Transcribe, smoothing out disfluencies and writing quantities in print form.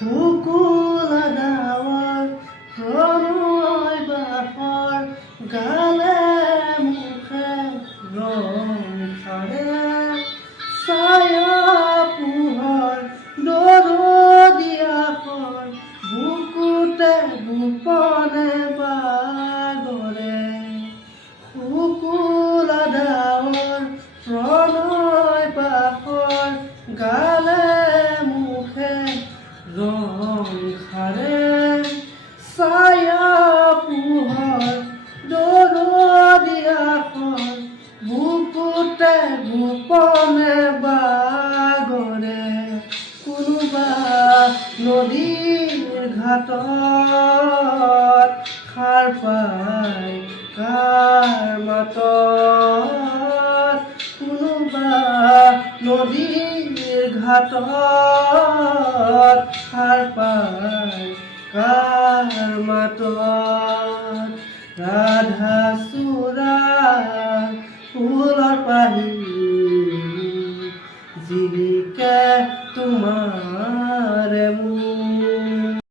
শুকুলা ডাৱৰ প্ৰণয় বাসৰ গালে মুখে ৰং সাৰে ছায়া পোহৰ দৰদিয়াখৰ বুকুতে গোপনে বাগৰে শুকুলা ডাৱৰ প্ৰণয় বাসৰ গালে মুখে ৰং সাৰে ছায়া পোহৰ দৰদিয়াখৰ বুকুতে গোপনে বাগৰে কোনোবা নদীৰ ঘাটত সাৰ পাই কাৰ মাতত কোনোবা নদীৰ ঘাটত সাৰ পাই কাৰ মাতত ৰাধা চূড়া ফুলৰ পাহি জিলিকে তোমাৰ মোৰ